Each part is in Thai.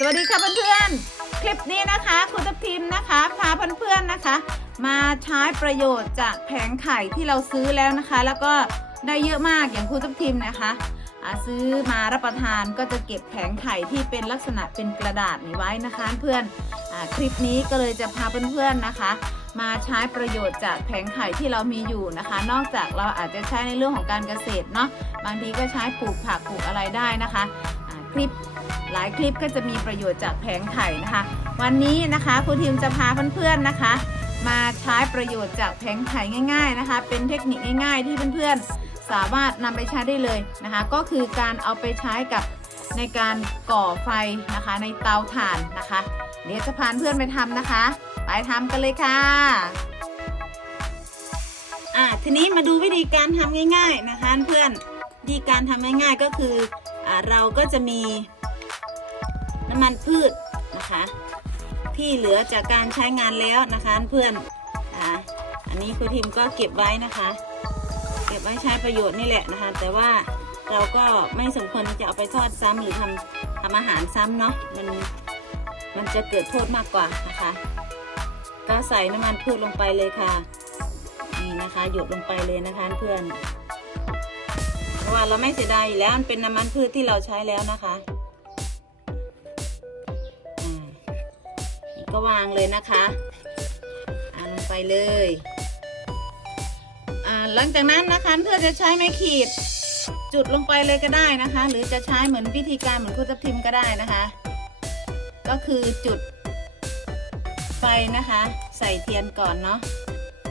สวัสดีค่ะเพื่อนๆ คลิปนี้นะคะคุณทัพทีมนะคะพาเพื่อนๆนะคะ มาใช้ประโยชน์จากแผงไข่ที่เราซื้อแล้วนะคะ แล้วก็ได้เยอะมากอย่างคุณทัพทีมนะคะซื้อมารับประทานก็จะเก็บแผงไข่ที่เป็นลักษณะเป็นกระดาษนี้ไว้นะคะเพื่อนอคลิปนี้ก็เลยจะพาเพื่อนๆนะคะ มาใช้ประโยชน์จากแผงไข่ที่เรามีอยู่นะคะ นอกจากเราอาจจะใช้ในเรื่องของการเกษตรเนาะบางทีก็ใช้ปลูกผักปลูกอะไรได้นะคะ คลิป หลายคลิปก็จะมีประโยชน์จากแผงไข่นะคะ วันนี้นะคะครูทีมจะพาเพื่อนๆนะคะ มาใช้ประโยชน์จากแผงไข่ง่าย ๆนะคะ เป็นเทคนิคง่าย ๆ ที่เพื่อนๆ สามารถนำไปใช้ได้เลยนะคะ ก็คือการเอาไปใช้กับในการก่อไฟนะคะในเตาถ่านนะคะ เดี๋ยวจะพาเพื่อนไปทำนะคะ ไปทำกันเลยค่ะอะทีนี้มาดูวิธีการทำง่าย ๆนะคะ เพื่อนวิธีการทำง่ายๆก็คือ เราก็จะมีน้ำมันพืชนะคะ ที่เหลือจากการใช้งานแล้วนะคะเพื่อนออันนี้ครูทิมก็เก็บไว้นะคะ เก็บไว้ใช้ประโยชน์นี่แหละนะคะ แต่ว่าเราก็ไม่สมควรจะเอาไปทอดซ้ำหรือทำทำอาหารซ้ำเนาะมันมันจะเกิดโทษมากกว่านะคะ ก็ใส่น้ำมันพืชลงไปเลยค่ะ นี่นะคะ หยดลงไปเลยนะคะเพื่อน ราะว่าเราไม่เสียดายอยู่แล้วมันเป็นน้ำมันพืชที่เราใช้แล้วนะคะก็วางเลยนะคะอ่าลงไปเลยอ่าหลังจากนั้นนะคะเพื่อจะใช้ไม้ขีดจุดลงไปเลยก็ได้นะคะ หรือจะใช้เหมือนวิธีการเหมือนคุณทับทิมก็ได้นะคะ ก็คือจุดไฟนะคะ ใส่เทียนก่อนเนาะ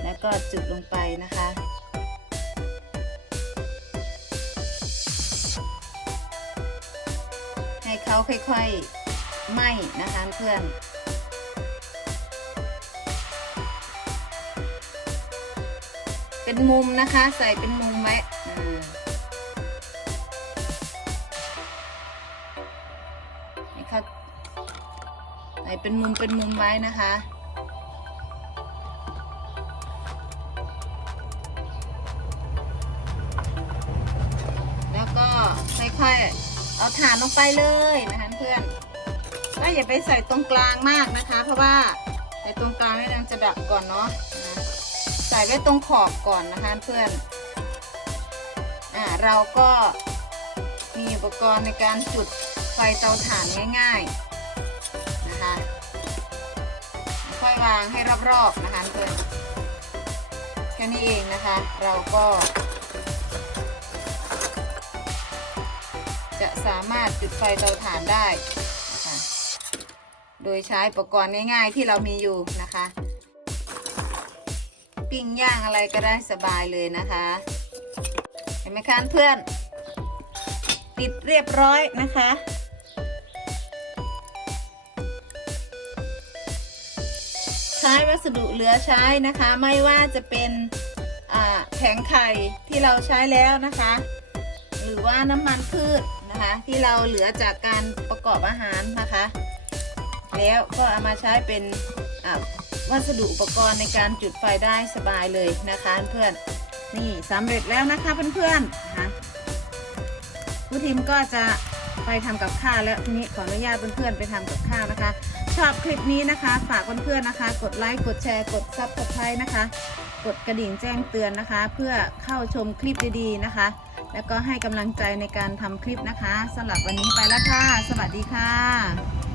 แล้วก็จุดลงไปนะคะ เขาค่อยๆไหม้นะคะเพื่อนเป็นมุมนะคะใส่เป็นมุมไว้อืมให้เขาใส่เป็นมุมเป็นมุมไว้นะคะแล้วก็ค่อยๆ เอาถ่านลงไปเลยนะคะเพื่อนก็อย่าไปใส่ตรงกลางมากนะคะ เพราะว่าใส่ตรงกลางนี่มันจะดับก่อนเนาะนะใส่ไว้ตรงขอบก่อนนะคะเพื่อนอ่าเราก็มีอุปกรณ์ในการจุดไฟเตาถ่านง่ายๆนะคะค่อยวางให้รอบๆนะคะเพื่อนแค่นี้เองนะคะ เราก็ จะสามารถจุดไฟเตาถ่านได้ โดยใช้อุปกรณ์ง่ายๆที่เรามีอยู่นะคะ ปิ้งย่างอะไรก็ได้สบายเลยนะคะ เห็นไหมคะเพื่อน ติดเรียบร้อยนะคะใช้วัสดุเหลือใช้นะคะ ไม่ว่าจะเป็นแผงไข่ที่เราใช้แล้วนะคะ หรือว่าน้ำมันพืช นะคะ ที่เราเหลือจากการประกอบอาหารนะคะ แล้วก็เอามาใช้เป็นวัสดุอุปกรณ์ในการจุดไฟได้สบายเลยนะคะเพื่อนนี่สำเร็จแล้วนะคะเพื่อนๆนะคะผู้ทีมก็จะไปทำกับข้าวแล้วทีนี้ขออนุญาตเพื่อนๆไปทำกับข้าวนะคะ ชอบคลิปนี้นะคะฝากเพื่อนๆนะคะ กดไลค์กดแชร์กดซับสไครต์นะคะ กดกระดิ่งแจ้งเตือนนะคะ เพื่อเข้าชมคลิปดีๆนะคะ แล้วก็ให้กำลังใจในการทำคลิปนะคะสำหรับวันนี้ไปแล้วค่ะ สวัสดีค่ะ